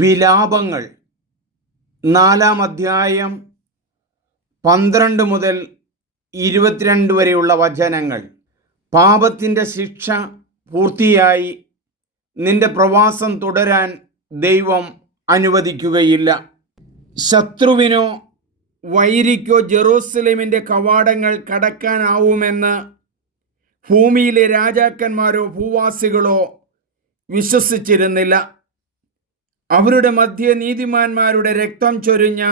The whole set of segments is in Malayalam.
വിലാപങ്ങൾ 4-ാം അധ്യായം 12 മുതൽ 22 വരെയുള്ള വചനങ്ങൾ. പാപത്തിൻ്റെ ശിക്ഷ പൂർത്തിയായി നിന്റെ പ്രവാസം തുടരാൻ ദൈവം അനുവദിക്കുകയില്ല. ശത്രുവിനോ വൈരിക്കോ ജെറൂസലേമിൻ്റെ കവാടങ്ങൾ കടക്കാനാവുമെന്ന് ഭൂമിയിലെ രാജാക്കന്മാരോ ഭൂവാസികളോ വിശ്വസിച്ചിരുന്നില്ല. അവരുടെ മധ്യേ നീതിമാന്മാരുടെ രക്തം ചൊരിഞ്ഞ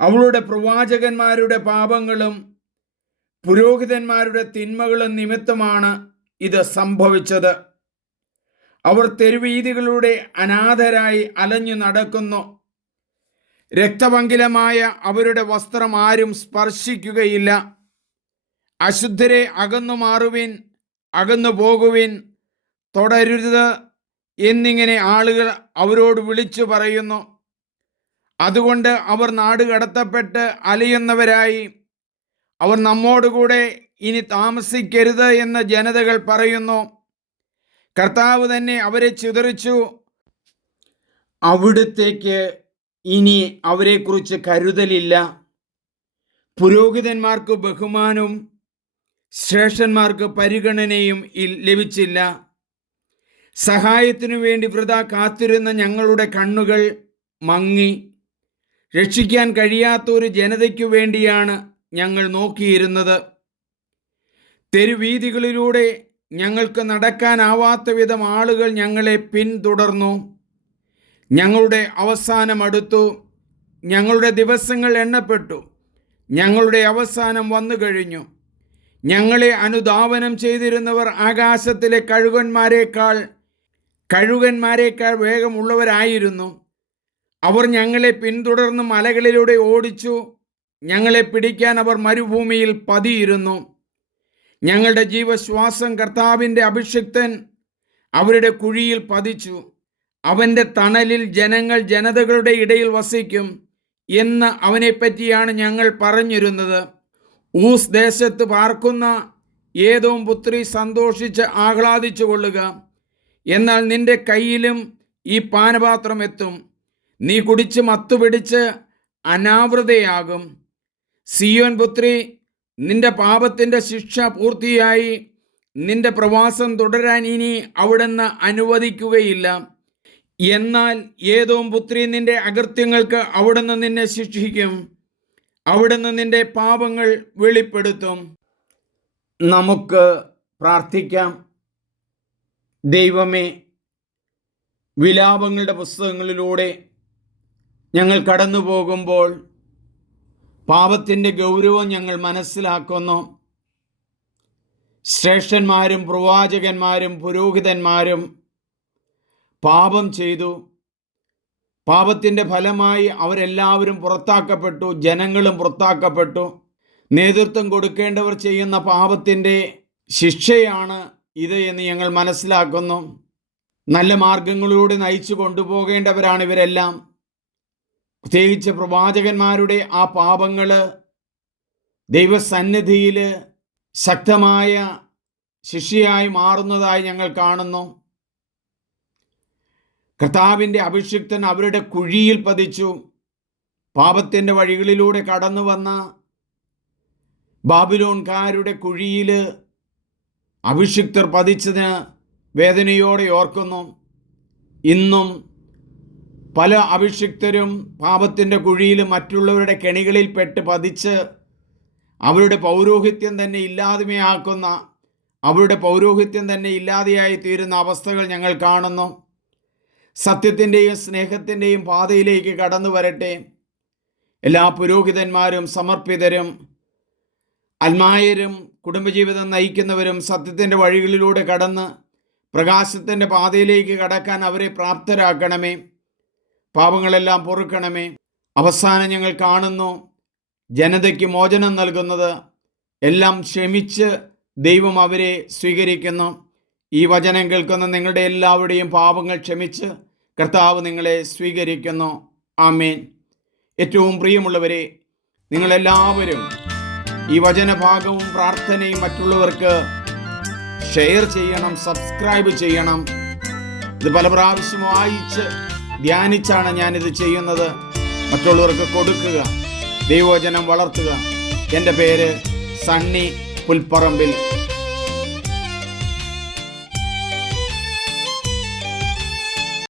അവളുടെ പ്രവാചകന്മാരുടെ പാപങ്ങളും പുരോഹിതന്മാരുടെ തിന്മകളും നിമിത്തമാണ് ഇത് സംഭവിച്ചത്. അവർ തെരുവീഥികളുടെ അനാഥരായി അലഞ്ഞു നടക്കുന്നു. രക്തപങ്കിലമായ അവരുടെ വസ്ത്രം ആരും സ്പർശിക്കുകയില്ല. അശുദ്ധരെ അകന്നു മാറുവിൻ, അകന്നു പോകുവിൻ, തുടരരുത് എന്നിങ്ങനെ ആളുകൾ അവരോട് വിളിച്ചു പറയുന്നു. അതുകൊണ്ട് അവർ നാട് കടത്തപ്പെട്ട് അലയുന്നവരായി അവർ നമ്മോടുകൂടെ ഇനി താമസിക്കരുത് എന്ന് ജനതകൾ പറയുന്നു. കർത്താവ് തന്നെ അവരെ ചിതറിച്ചു. അവിടുത്തേക്ക് ഇനി അവരെക്കുറിച്ച് കരുതലില്ല. പുരോഹിതന്മാർക്ക് ബഹുമാനവും ശ്രേഷ്ഠന്മാർക്ക് പരിഗണനയും ലഭിച്ചില്ല. സഹായത്തിനു വേണ്ടി വൃഥാ കാത്തിരുന്ന ഞങ്ങളുടെ കണ്ണുകൾ മങ്ങി. രക്ഷിക്കാൻ കഴിയാത്ത ഒരു ജനതയ്ക്കു വേണ്ടിയാണ് ഞങ്ങൾ നോക്കിയിരുന്നത്. തെരുവീഥികളിലൂടെ ഞങ്ങൾക്ക് നടക്കാനാവാത്ത വിധം ആളുകൾ ഞങ്ങളെ പിന്തുടർന്നു. ഞങ്ങളുടെ അവസാനം അടുത്തു. ഞങ്ങളുടെ ദിവസങ്ങൾ എണ്ണപ്പെട്ടു. ഞങ്ങളുടെ അവസാനം വന്നു കഴിഞ്ഞു. ഞങ്ങളെ അനുധാവനം ചെയ്തിരുന്നവർ ആകാശത്തിലെ കഴുകന്മാരേക്കാൾ വേഗമുള്ളവരായിരുന്നു. അവർ ഞങ്ങളെ പിന്തുടർന്ന് മലകളിലൂടെ ഓടിച്ചു. ഞങ്ങളെ പിടിക്കാൻ അവർ മരുഭൂമിയിൽ പതിയിരുന്നു. ഞങ്ങളുടെ ജീവശ്വാസം കർത്താവിൻ്റെ അഭിഷിക്തൻ അവരുടെ കുഴിയിൽ പതിച്ചു. അവൻ്റെ തണലിൽ ജനങ്ങൾ ജനതകളുടെ ഇടയിൽ വസിക്കും എന്ന് അവനെപ്പറ്റിയാണ് ഞങ്ങൾ പറഞ്ഞിരുന്നത്. ഊസ് ദേശത്ത് പാർക്കുന്ന ഏദോം പുത്രി സന്തോഷിച്ച് ആഹ്ലാദിച്ചു കൊള്ളുക. എന്നാൽ നിന്റെ കയ്യിലും ഈ പാനപാത്രം എത്തും. നീ കുടിച്ച് മത്തുപിടിച്ച് അനാവൃതയാകും. സിയോൻ പുത്രി, നിന്റെ പാപത്തിൻ്റെ ശിക്ഷ പൂർത്തിയായി. നിന്റെ പ്രവാസം തുടരാൻ ഇനി അവിടുന്ന് അനുവദിക്കുകയില്ല. എന്നാൽ ഏദോം പുത്രി, നിന്റെ അകൃത്യങ്ങൾക്ക് അവിടുന്ന് നിന്നെ ശിക്ഷിക്കും. അവിടുന്ന് നിന്റെ പാപങ്ങൾ വെളിപ്പെടുത്തും. നമുക്ക് പ്രാർത്ഥിക്കാം. ദൈവമേ, വിലാപങ്ങളുടെ പുസ്തകങ്ങളിലൂടെ ഞങ്ങൾ കടന്നു പോകുമ്പോൾ പാപത്തിൻ്റെ ഗൗരവം ഞങ്ങൾ മനസ്സിലാക്കുന്നു. ശ്രേഷ്ഠന്മാരും പ്രവാചകന്മാരും പുരോഹിതന്മാരും പാപം ചെയ്തു. പാപത്തിൻ്റെ ഫലമായി അവരെല്ലാവരും പുറത്താക്കപ്പെട്ടു. ജനങ്ങളും പുറത്താക്കപ്പെട്ടു. നേതൃത്വം കൊടുക്കേണ്ടവർ ചെയ്യുന്ന പാപത്തിൻ്റെ ശിക്ഷയാണ് ഇത് എന്ന് ഞങ്ങൾ മനസ്സിലാക്കുന്നു. നല്ല മാർഗങ്ങളിലൂടെ നയിച്ചു കൊണ്ടുപോകേണ്ടവരാണ് ഇവരെല്ലാം. പ്രത്യേകിച്ച് പ്രവാചകന്മാരുടെ ആ പാപങ്ങൾ ദൈവസന്നിധിയിൽ ശക്തമായ ശിക്ഷയായി മാറുന്നതായി ഞങ്ങൾ കാണുന്നു. കർത്താവിൻ്റെ അഭിഷിക്തൻ അവരുടെ കുഴിയിൽ പതിച്ചു. പാപത്തിൻ്റെ വഴികളിലൂടെ കടന്നു വന്ന ബാബിലോൺകാരുടെ കുഴിയിൽ അഭിഷിക്തർ പതിച്ചതിന് വേദനയോടെ ഓർക്കുന്നു. ഇന്നും പല അഭിഷിക്തരും പാപത്തിൻ്റെ കുഴിയിൽ മറ്റുള്ളവരുടെ കെണികളിൽ പെട്ട് പതിച്ച് അവരുടെ പൗരോഹിത്യം തന്നെ ഇല്ലാതെയായി തീരുന്ന അവസ്ഥകൾ ഞങ്ങൾ കാണുന്നു. സത്യത്തിൻ്റെയും സ്നേഹത്തിൻ്റെയും പാതയിലേക്ക് കടന്നു വരട്ടെ. എല്ലാ പുരോഹിതന്മാരും സമർപ്പിതരും അൽമായരും കുടുംബജീവിതം നയിക്കുന്നവരും സത്യത്തിൻ്റെ വഴികളിലൂടെ കടന്ന് പ്രകാശത്തിൻ്റെ പാതയിലേക്ക് കടക്കാൻ അവരെ പ്രാപ്തരാക്കണമേ. പാപങ്ങളെല്ലാം പൊറുക്കണമേ. അവസാനം ഞങ്ങൾ കാണുന്നു ജനതയ്ക്ക് മോചനം നൽകുന്നത്. എല്ലാം ക്ഷമിച്ച് ദൈവം അവരെ സ്വീകരിക്കുന്നു. ഈ വചനം കേൾക്കുന്ന നിങ്ങളുടെ എല്ലാവരുടെയും പാപങ്ങൾ ക്ഷമിച്ച് കർത്താവ് നിങ്ങളെ സ്വീകരിക്കുന്നു. ആമേൻ. ഏറ്റവും പ്രിയമുള്ളവരെ, നിങ്ങളെല്ലാവരും ഈ വചനഭാഗവും പ്രാർത്ഥനയും മറ്റുള്ളവർക്ക് ഷെയർ ചെയ്യണം, സബ്സ്ക്രൈബ് ചെയ്യണം. ഇത് പല പ്രാവശ്യം വായിച്ച് ധ്യാനിച്ചാണ് ഞാനിത് ചെയ്യുന്നത്. മറ്റുള്ളവർക്ക് കൊടുക്കുക, ദൈവവചനം വളർത്തുക. എൻ്റെ പേര് സണ്ണി പുൽപ്പറമ്പിൽ.